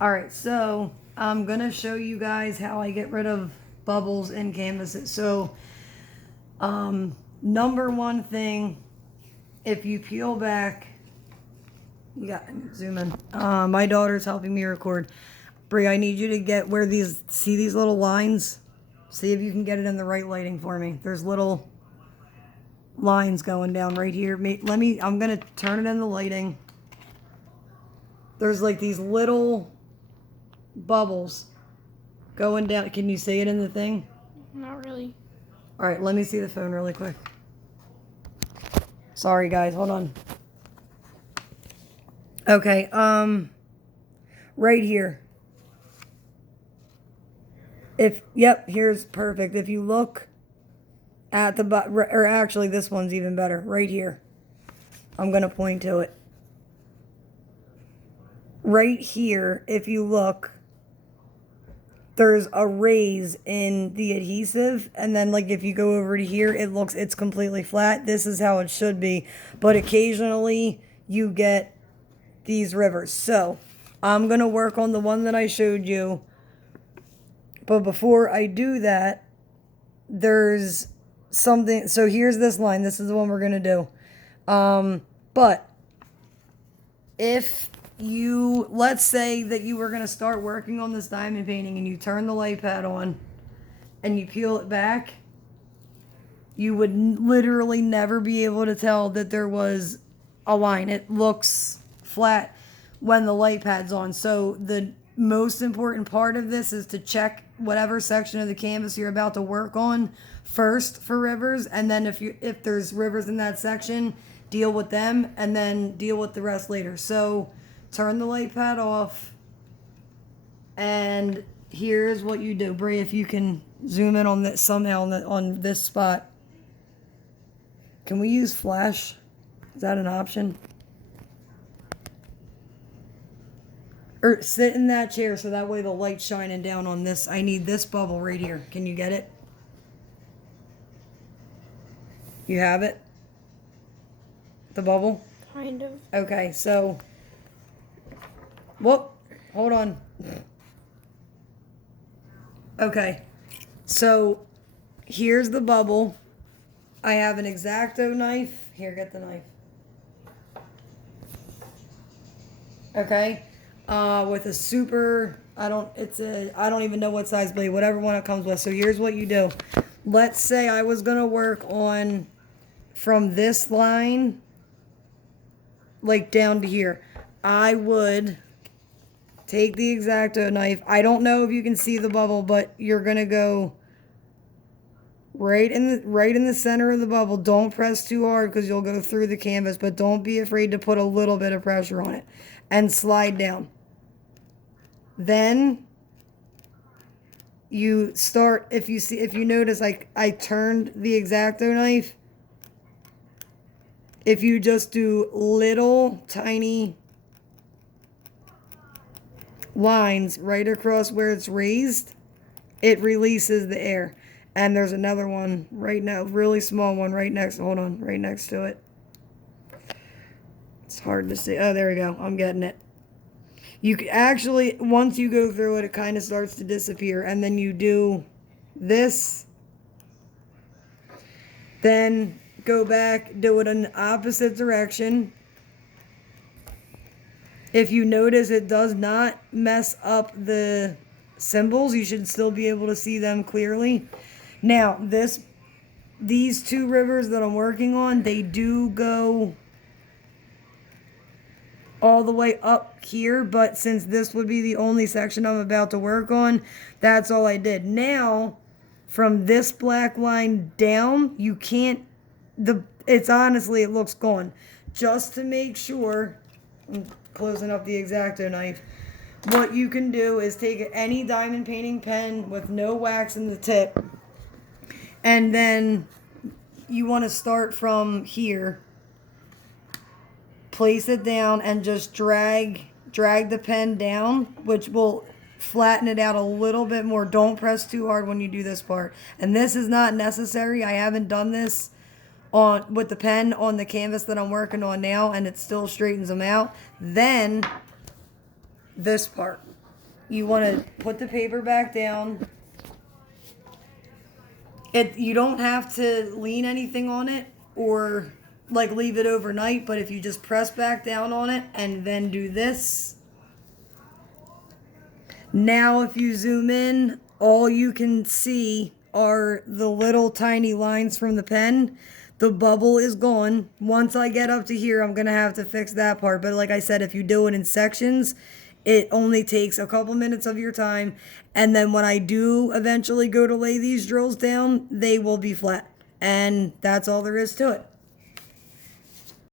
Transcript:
All right, so I'm gonna show you guys how I get rid of bubbles in canvases. So, number one thing, if you peel back, you got zoom in. My daughter's helping me record. Brie, I need you to get where see these little lines? See if you can get it in the right lighting for me. There's little lines going down right here. I'm gonna turn it in the lighting. There's like these little bubbles going down. Can you see it in the thing? Not really. All right, let me see the phone really quick. Sorry guys, hold on. Okay, right here. Here's perfect. If you look at the or actually this one's even better, right here. I'm going to point to it. Right here, if you look, there's a raise in the adhesive, and then like if you go over to here, it's completely flat. This is how it should be, but occasionally you get these rivers. So I'm gonna work on the one that I showed you, but before I do that, there's something. So here's this line. This is the one we're gonna do. But if let's say that you were going to start working on this diamond painting and you turn the light pad on and you peel it back, you would literally never be able to tell that there was a line. It looks flat when the light pad's on. So the most important part of this is to check whatever section of the canvas you're about to work on first for rivers, and then if there's rivers in that section, deal with them and then deal with the rest later. So turn the light pad off, and here's what you do. Brie, if you can zoom in on this somehow on this spot. Can we use flash? Is that an option? Or sit in that chair so that way the light's shining down on this. I need this bubble right here. Can you get it? You have it? The bubble? Kind of. Okay, so whoop, hold on. Okay, so here's the bubble. I have an X-Acto knife. Here, get the knife. Okay, with a super, I don't even know what size blade, whatever one it comes with. So here's what you do. Let's say I was gonna work on from this line, like down to here. I would take the X-Acto knife. I don't know if you can see the bubble, but you're gonna go right in the center of the bubble. Don't press too hard because you'll go through the canvas, but don't be afraid to put a little bit of pressure on it and slide down. Then you start, if you notice, like I turned the X-Acto knife. If you just do little tiny lines right across where it's raised, it releases the air. And there's another one right now, really small one right next to it. It's hard to see. Oh, there we go. I'm getting it. You can actually, once you go through it, it kind of starts to disappear. And then you do this. Then go back, do it in the opposite direction. If you notice it does not mess up the symbols, you should still be able to see them clearly. Now, these two rivers that I'm working on, they do go all the way up here, but since this would be the only section I'm about to work on, that's all I did. Now, from this black line down, you can't, it looks gone. Just to make sure, I'm closing up the X-Acto knife, what you can do is take any diamond painting pen with no wax in the tip, and then you want to start from here, place it down, and just drag the pen down, which will flatten it out a little bit more. Don't press too hard when you do this part. And this is not necessary. I haven't done this with the pen on the canvas that I'm working on now, and it still straightens them out. Then this part. You want to put the paper back down. You don't have to lean anything on it or like leave it overnight, but if you just press back down on it and then do this. Now if you zoom in, all you can see are the little tiny lines from the pen. The bubble is gone. Once I get up to here, I'm going to have to fix that part. But like I said, if you do it in sections, it only takes a couple minutes of your time. And then when I do eventually go to lay these drills down, they will be flat. And that's all there is to it.